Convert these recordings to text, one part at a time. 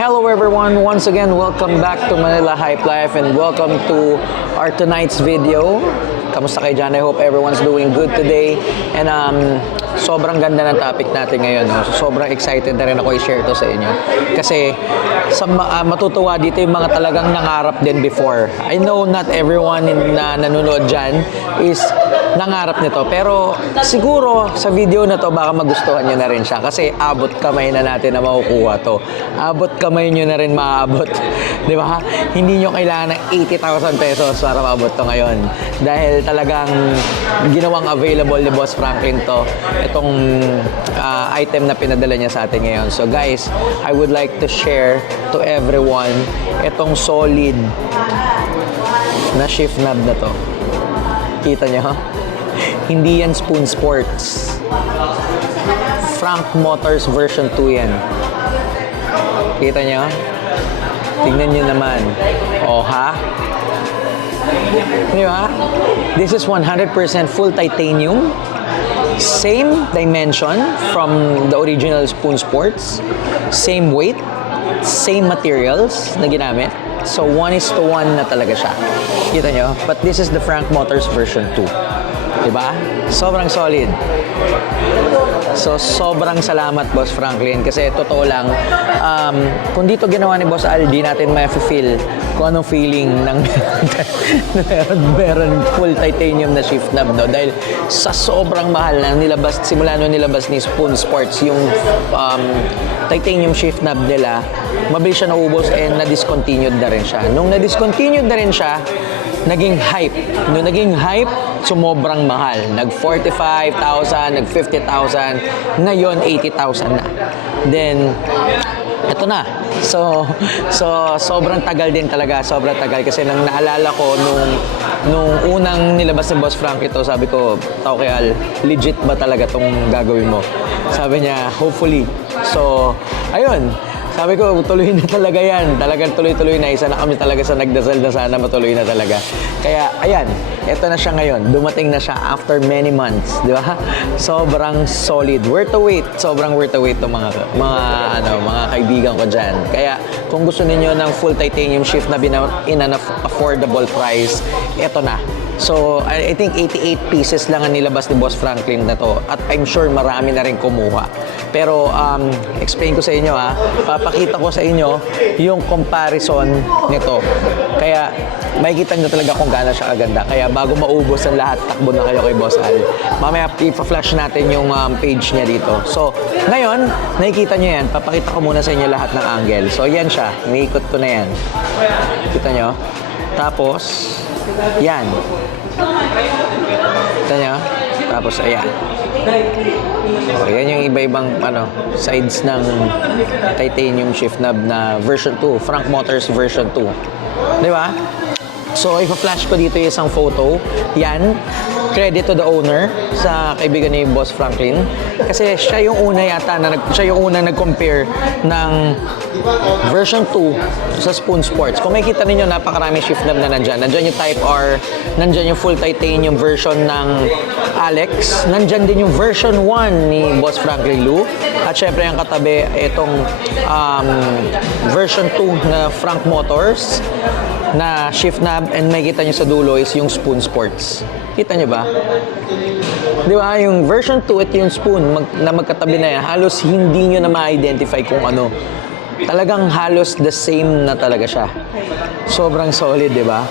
Hello everyone, once again welcome back to Manila Hype Life and welcome to our tonight's video. Kamusta kayo dyan? I hope everyone's doing good today. And sobrang ganda ng topic natin ngayon. No? So, sobrang excited na rin ako i-share to sa inyo. Kasi matutuwa dito yung mga talagang nangarap din before. I know not everyone na nanonood dyan is nangarap nito. Pero siguro sa video na to baka magustuhan nyo na rin siya. Kasi abot kamay na natin na makukuha to. Abot kamay nyo na rin maabot. Di ba? Hindi nyo kailangan ng 80,000 pesos para maabot to ngayon. Dahil talagang ginawang available ni Boss Franklin to. Itong item na pinadala niya sa atin ngayon. So guys, I would like to share to everyone itong solid na shift knob na to. Kita nyo? Hindi yan Spoon Sports. Frank Motors version 2 yan. Kita nyo? Tingnan nyo naman. O ha? Di ba? This is 100% full titanium. Same dimension from the original Spoon Sports. Same weight. Same materials na ginamit. So 1:1 na talaga siya. Kita nyo? But this is the Frank Motors version 2. Diba? Sobrang solid. So, sobrang salamat, Boss Franklin. Kasi totoo lang, kung dito ginawa ni Boss Al, di natin ma-feel kung anong feeling ng meron full titanium na shift knob, no? Dahil sa sobrang mahal na nilabas, simula nung nilabas ni Spoon Sports yung titanium shift knob nila, mabilis siya naubos and na-discontinued na rin siya. Nung na-discontinued na rin siya, naging hype. Nung naging hype, sumobrang mahal. Nag-45,000, nag-50,000, ngayon 80,000 na. Then, eto na. So sobrang tagal din talaga. Sobrang tagal kasi nang naalala ko nung unang nilabas ni Boss Frank ito, sabi ko, tao kaya legit ba talaga tong gagawin mo? Sabi niya, hopefully. So, ayun. Sabi ko, tuloy na talaga yan. Talagang tuloy-tuloy na. Isa na kami talaga sa nagdasal na sana matuloy na talaga. Kaya, ayan. Ito na siya ngayon. Dumating na siya after many months. Di ba? Sobrang solid. Worth the wait. Sobrang worth the wait itong mga kaibigan ko dyan. Kaya, kung gusto ninyo ng full titanium shift na in an affordable price, ito na. So, I think 88 pieces lang ang nilabas ni Boss Franklin na to. At I'm sure marami na rin kumuha. Pero, explain ko sa inyo papakita ko sa inyo yung comparison nito. Kaya, makikita nyo talaga kung gaano siya kaganda. Kaya, bago maubos ang lahat, takbo na kayo kay Boss Al. Mamaya, ipa-flash natin yung page niya dito. So, ngayon, nakikita nyo yan. Papakita ko muna sa inyo lahat ng angle. So, yan siya. Iniikot ko na yan. Kita nyo? Tapos, yan. Kita nyo? Tapos, ayan. O, yan yung iba-ibang sides ng titanium shift knob na version 2. Frank Motors version 2. Di ba? So, ipa-flash ko dito yung isang photo. Yan. Credit to the owner sa kaibigan ni Boss Franklin. Kasi siya yung una yata siya yung unang nag-compare ng version 2 sa Spoon Sports. Kung makikita ninyo, napakarami shift knob na nandyan. Nandyan yung Type R, nandyan yung full titanium version ng Alex, nandyan din yung version 1 ni Boss Franklin Lou. At syempre yung katabi, itong version 2 na Frank Motors na shift knob, and makikita nyo sa dulo is yung Spoon Sports. Kita nyo ba? Di ba? Yung version 2 at yung Spoon na magkatabi na yan, halos hindi nyo na ma-identify kung ano. Talagang halos the same na talaga siya. Sobrang solid, di ba?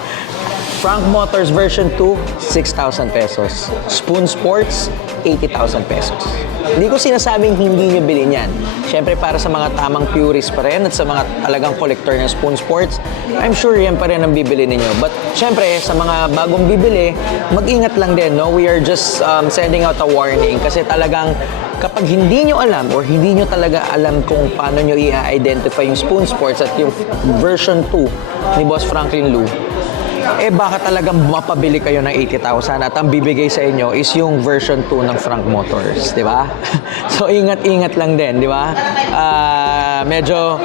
Frank Motors version 2, 6,000 pesos. Spoon Sports, 80,000 pesos. Hindi ko sinasabing hindi nyo bilhin yan. Siyempre, para sa mga tamang purist pa rin at sa mga talagang collector ng Spoon Sports, I'm sure yan pa rin ang bibili ninyo. But, siyempre, sa mga bagong bibili, mag-ingat lang din, no? We are just sending out a warning kasi talagang kapag hindi nyo alam or hindi nyo talaga alam kung paano nyo i-identify yung Spoon Sports at yung version 2 ni Boss Franklin Lou, baka talagang mapabili kayo ng 80,000 at ang bibigay sa inyo is yung version 2 ng Frank Motors, di ba? So, ingat-ingat lang din, di ba? Medyo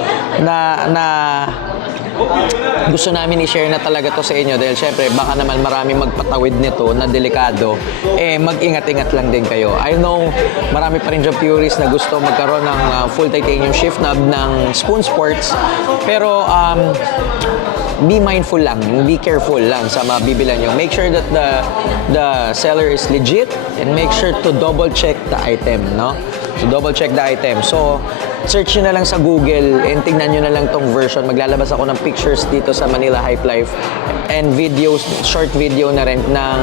gusto namin i-share na talaga to sa inyo dahil syempre baka naman marami magpatawid nito na delikado, mag-ingat-ingat lang din kayo. I know marami pa rin dyan purists na gusto magkaroon ng full titanium shift knob ng Spoon Sports, pero be mindful lang, be careful lang sa mabibilan nyo. Make sure that the seller is legit and make sure to double check the item, no? So double check the item. So search nyo na lang sa Google and tingnan nyo na lang tong version. Maglalabas ako ng pictures dito sa Manila Hype Life and videos, short video na rin ng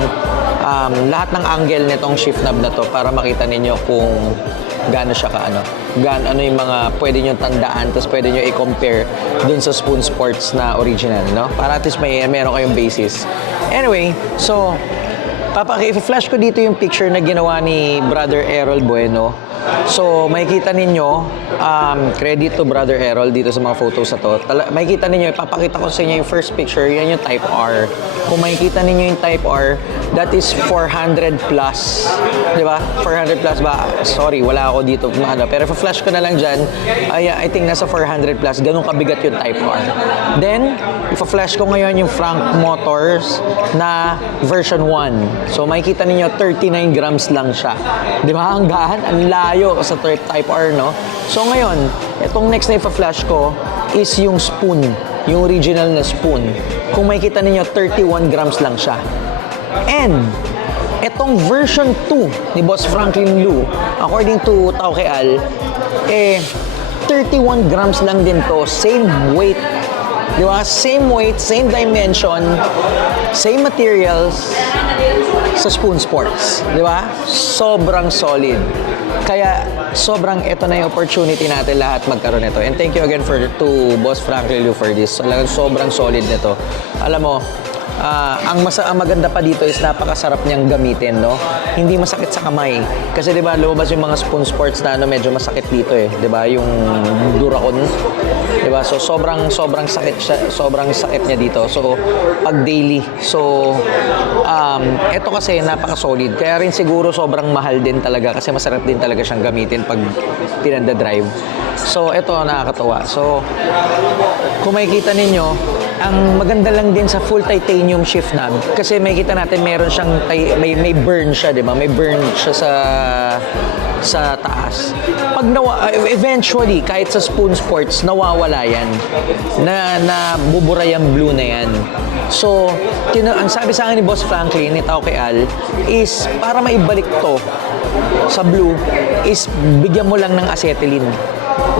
lahat ng angle nitong shift knob na to para makita ninyo kung gaano siya ano yung mga pwede nyo tandaan, tapos pwede nyo i-compare dun sa Spoon Sports na original, no? Para at least meron kayong basis. Anyway, so i-flash ko dito yung picture na ginawa ni Brother Errol Bueno. So, makikita ninyo, credit to Brother Errol dito sa mga photos na to. Makikita ninyo, ipapakita ko sa inyo yung first picture, yan yung Type R. Kung makikita ninyo yung Type R, that is 400 plus. Di ba? 400 plus ba? Sorry, wala ako dito. Pero flash ko na lang dyan, I think nasa 400 plus. Ganun kabigat yung Type R. Then, ipa-flash ko ngayon yung Frank Motors na version 1. So, makikita ninyo, 39 grams lang siya. Di ba? Ang gahan, ang layo sa Type R, no? So, ngayon, itong next na ipa-flash ko is yung spoon. Yung original na spoon. Kung makikita ninyo, 31 grams lang siya. And, itong version 2 ni Boss Franklin Lu, according to Tao Kay Al, 31 grams lang din to. Same weight. Di ba? Same weight, same dimension, same materials sa Spoon Sports. Di ba? Sobrang solid. Kaya sobrang ito na yung opportunity natin lahat magkaroon nito. And thank you again to Boss Franklin Lu for this. Sobrang solid nito. Alam mo, ang maganda pa dito is napakasarap niyang gamitin, no? Hindi masakit sa kamay. Kasi 'di ba, lumabas yung mga Spoon Sports na medyo masakit dito 'di ba? Yung Duracon. 'Di ba? So sobrang sakit siya, sobrang sakit niya dito. So pag daily. So ito kasi napaka-solid. Kaya rin siguro sobrang mahal din talaga kasi masarap din talaga siyang gamitin pag pinanda-drive. So ito nakakatuwa. So kung makikita ninyo, ang maganda lang din sa full titanium shift knob kasi makikita natin meron siyang may burn siya, 'di ba? May burn siya sa taas. Pag eventually kahit sa Spoon Sports nawawala 'yan. Na bubura yung blue na 'yan. So, ang sabi sa akin ni Boss Franklin, ni Tao Kay Al, is para maibalik to sa blue is bigyan mo lang ng acetylene.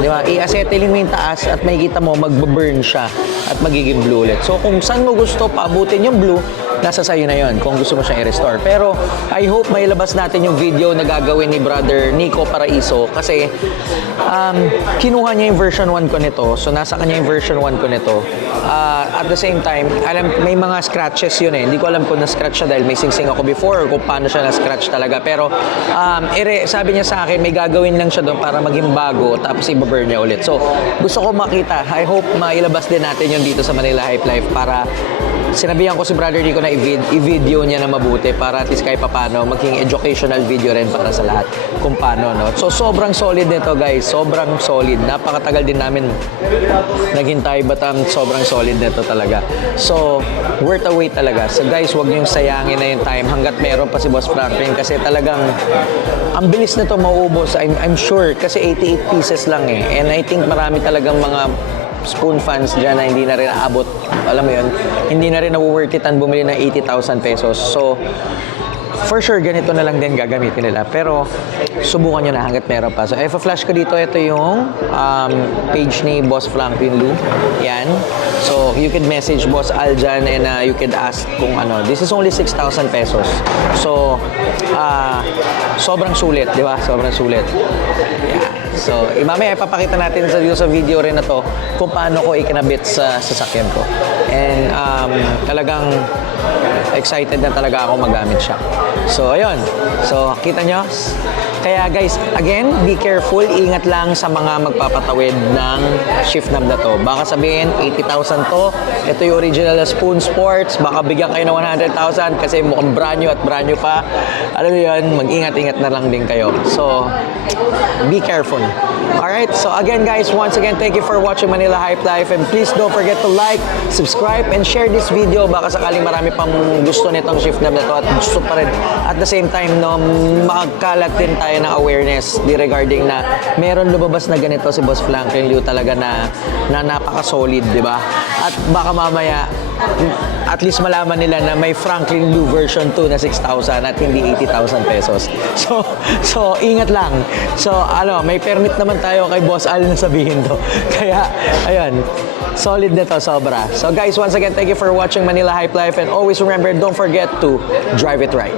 Di ba? I-acetylene mo yung taas at makikita mo magbe-burn siya at magiging blue ulit. So kung saan mo gusto paabutin yung blue, nasa sayo na yon kung gusto mo siyang i-restore. Pero I hope mailabas natin yung video na gagawin ni Brother Nico Paraiso kasi kinuha niya yung version 1 ko nito. So nasa kanya yung version 1 ko nito. At the same time, may mga scratches yun eh. Hindi ko alam kung na-scratch siya dahil may sing-sing ako before or kung paano siya na-scratch talaga. Pero sabi niya sa akin, may gagawin lang siya doon para maging bago tapos i-burn niya ulit. So gusto ko makita. I hope mailabas din natin yun dito sa Manila Hype Life para sinabihan ko si Brother Nico na i-video niya na mabuti para at least kahit papano maging educational video rin para sa lahat kung paano, no? So sobrang solid nito guys, sobrang solid. Napakatagal din namin naghintay but sobrang solid nito talaga. So worth a wait talaga. So guys, wag niyong sayangin na yung time hanggat meron pa si Boss Franklin kasi talagang ang bilis nito mauubos. I'm sure kasi 88 pieces lang eh. And I think marami talagang mga Spoon fans dyan na hindi na rin aabot, alam mo yun, hindi na rin worth it ang bumili ng 80,000 pesos. So, for sure, ganito na lang din gagamitin nila. Pero, subukan nyo na hanggat meron pa. So, flash ko dito, ito yung page ni Boss Franklin Lu. Yan. So, you can message Boss Al dyan and you can ask kung ano. This is only 6,000 pesos. So, sobrang sulit, di ba? Sobrang sulit. Yeah. So, mamaya ipapakita natin dito sa video rin na to kung paano ko ikinabit sa sasakyan ko. And talagang excited na talaga ako magamit siya. So, ayun. So, kita nyo? Kaya guys, again, be careful. Ingat lang sa mga magpapatawid ng shift knob na to. Baka sabihin, 80,000 to. Ito yung original na Spoon Sports. Baka bigyan kayo ng 100,000 kasi mukhang brand new at brand new pa. Alam mo yun, mag-ingat-ingat na lang din kayo. So, be careful. Alright, so again guys, once again, thank you for watching Manila Hype Life, and please don't forget to like, subscribe, and share this video. Baka sakaling marami pang gusto nitong shift knob na to at gusto pa rin at the same time no, magkalat din tayo ng awareness regarding na meron lumabas na ganito si Boss Franklin Liu talaga na napaka-solid, di ba? At baka mamaya at least malaman nila na may Franklin Liu version 2 na 6,000 at hindi 80,000 pesos. So ingat lang. So may permit naman tayo kay Boss Al na sabihin to. Kaya ayun, solid na to sobra. So guys, once again, thank you for watching Manila Hype Life, and always remember, don't forget to drive it right.